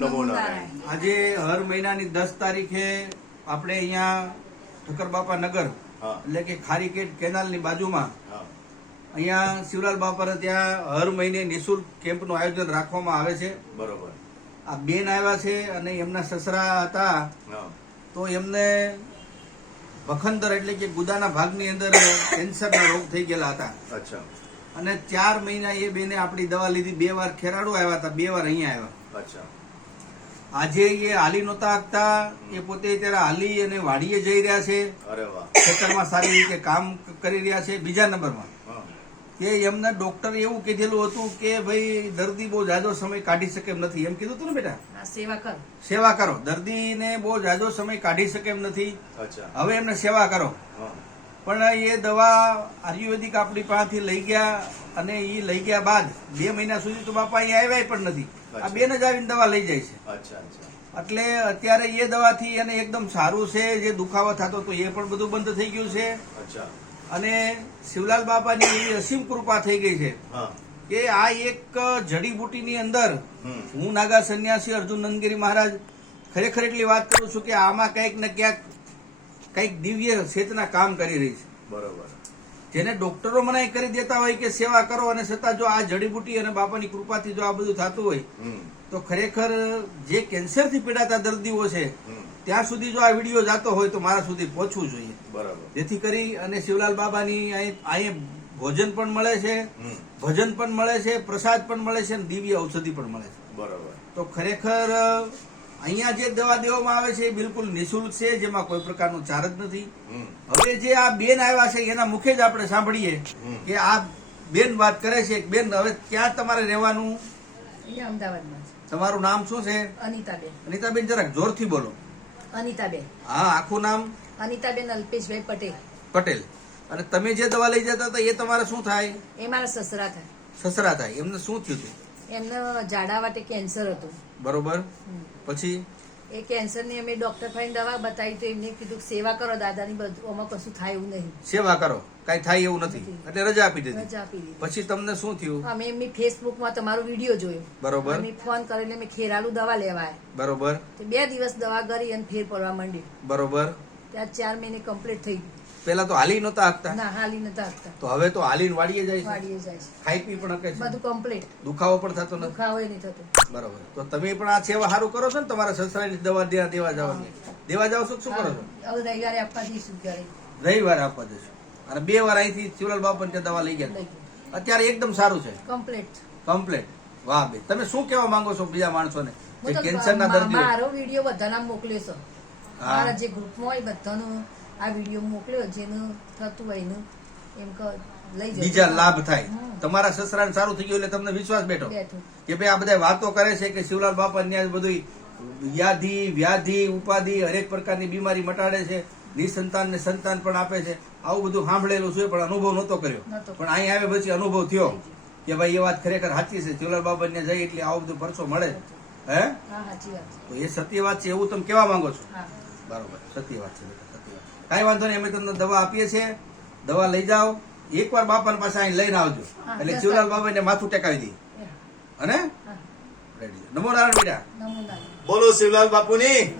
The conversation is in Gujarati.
નમો નારાયણ. આજે હર મહિનાની 10 તારીખે આપણે અહીંયા ઠક્કર બાપા નગર એટલે કે ખારીકેટ કેનાલની બાજુમાં અહીંયા શિવલાલ બાપા ત્યાં હર મહિને નિઃશુલ્ક કેમ્પનું આયોજન રાખવામાં આવે છે. બરોબર. આ બેન આવ્યા છે અને એમના સસરા હતા તો એમને વખંદર એટલે કે ગુદાના ભાગની અંદર કેન્સરના રોગ થઈ ગયેલા હતા. અચ્છા. અને 4 મહિના એ બેને આપણી દવા લીધી. 2 વાર ખેરાડુ આવ્યા હતા, 2 વાર અહીંયા આવ્યા. અચ્છા. આજે એ હાલી નહોતા આગતા, એ પોતે ત્યારે હાલી અને વાડીએ જઈ રહ્યા છે. અરે વાહ. ખેતરમાં સારી રીતે કામ કરી રહ્યા છે. બીજા નંબરમાં કે એમને ડોક્ટરે એવું કીધેલું હતું કે ભાઈ દર્દી બહુ જાજો સમય કાઢી શકે એમ નથી. એમ કીધું હતું ને બેટા, સેવા કરો. દર્દીને બહુ જાજો સમય કાઢી શકે એમ નથી. હવે એમને સેવા કરો. પણ એ દવા આયુર્વેદિક આપણી પાસેથી લઈ ગયા અને એ લઈ ગયા બાદ 2 મહિના સુધી તો બાપા અહીંયા આવ્યા પણ નથી. આ બેન જ આવીને દવા લઈ જાય છે. એટલે અત્યારે એ દવાથી એને એકદમ સારું છે. જે દુખાવો થતો તો એ પણ બધું બંધ થઈ ગયું છે. અને શિવલાલ બાપાની એવી અસીમ કૃપા થઈ ગઈ છે કે આ એક જડીબુટીની અંદર હું નાગા સંન્યાસી અર્જુન નંદગીરી મહારાજ ખરેખર એટલી વાત કરું છું કે આમાં કંઈક ને ક્યાંક કંઈક દિવ્ય ચેતના કામ કરી રહી છે. બરોબર. જેને ડોક્ટરો મનાઈ કરી દેતા હોય કે સેવા કરો અને છતાં જો આ જડીબુટી અને બાપાની કૃપાથી જો આ બધું થતું હોય તો ખરેખર જે કેન્સરથી પીડાતા દર્દીઓ છે ત્યાં સુધી જો આ વિડીયો જાતો હોય તો મારા સુધી પહોંચવું જોઈએ. બરાબર. જેથી કરી અને શિવલાલ બાબાની અહીં ભોજન પણ મળે છે, ભજન પણ મળે છે, પ્રસાદ પણ મળે છે અને દિવ્ય ઔષધિ પણ મળે છે. બરાબર. તો ખરેખર અહીંયા જે દવા દેવામાં આવે છે એ બિલકુલ નિઃશુલ્ક છે, જેમાં કોઈ પ્રકારનો ચાર્જ નથી. હવે જે આ બેન આવ્યા છે એના મુખે જ આપણે સાંભળીએ કે આ બેન વાત કરે છે. બેન, હવે ક્યાં તમારે રહેવાનું? અમદાવાદમાં. તમારું નામ શું છે? અનિતાબેન. અનિતાબેન, જરાક જોરથી બોલો. અનિતાબેન. હા, આખું નામ? અનિતાબેન અલ્પેશભાઈ પટેલ. પટેલ. અને તમે જે દવા લઈ જતા હતા એ તમારે શું થાય? એ મારા સસરા થાય. સસરા થાય. એમને શું થયું હતું? એમને જાડા વાટે કેન્સર હતું. બરોબર. પછી એ કેન્સર ની અમે ડોક્ટર પાસે દવા બતાવી તો એમને કીધું સેવા કરો દાદાની, બધું આમાં કશું થાય એવું નહીં. સેવા કરો, કઈ થાય એવું નથી. એટલે રજા આપી દીધી. રજા આપી દીધી. પછી તમને શું થયું? અમે એમની ફેસબુકમાં તમારો વિડીયો જોયો. બરોબર. અમે ફોન કરીને અમે ખેરાલુ દવા લેવા. બરોબર. 2 દિવસ દવા કરી અને ફેર પડવા માંડી. બરોબર. ત્યાં 4 મહિને કમ્પ્લીટ થઈ ગયું. પેલા તો હાલી નહોતા આપતા? ના, હાલી નતા આપતા. તો હવે તો હાલીને વાડીએ જાય છે? વાડીએ જાય છે. ખાઈ પી પણ શકે છે? બધું કમ્પ્લીટ. દુખાવો પણ થતો નથી? દુખાવો નહીં થતો. બરોબર. તો તમે પણ આ સેવા સારું કરો છો ને? તમારા સસરાની દવા દેવા જવાની? દેવા જાવ છો? શું કરો છો? હવે રવિવારે આપવા જઈશું ઘરે. રવિવારે આપવા જશો. અને 2 વાર અહીંથી શિવલાલ બાપા ત્યાં દવા લઈ ગયા. અત્યારે એકદમ સારું છે? કમ્પ્લીટ. વાહ બે. તમે શું કહેવા માંગો છો બીજા માણસોને જે કેન્સરના દર્દીઓ? મારો વિડીયો બધાના મોકલ્યો છે. મારા જે ગ્રુપમાં હોય બધાનો આ વિડીયો મોકલ્યો, જેનું થતું હોય એનું એમ લઈ જાય, બીજા લાભ થાય. તમારા સસરાને સારું થઈ ગયું એટલે તમને વિશ્વાસ બેઠો કે ભાઈ આ બધા વાતો કરે છે કે શિવલાલ બાપા ત્યાં બધું યાધિ, વ્યાધિ, ઉપાધિ, હરેક પ્રકારની બીમારી મટાડે છે, નિસંતાન ને સંતાન પણ આપે છે. આવું બધું સાંભળેલું છે પણ અનુભવ નહોતો કર્યો. પણ અહીં આવે પછી અનુભવ થયો કે ભાઈ એ વાત ખરેખર સાચી છે. શિવલાલ બાબા ને જઈ એટલે આવું બધું પરસો મળે. હે? તો એ સત્ય વાત છે એવું તમે કેવા માંગો છો? બરોબર, સત્ય વાત છે. કઈ વાંધો નહીં, અમે તમને દવા આપીએ છીએ. દવા લઈ જાઓ. એકવાર બાપાને પાસે અહીં લઈને આવજો એટલે શિવલાલ બાબાને માથું ટેકાવી દે. અને રેડી. નમો નારાયણ બેટા. બોલો શિવલાલ બાપુની.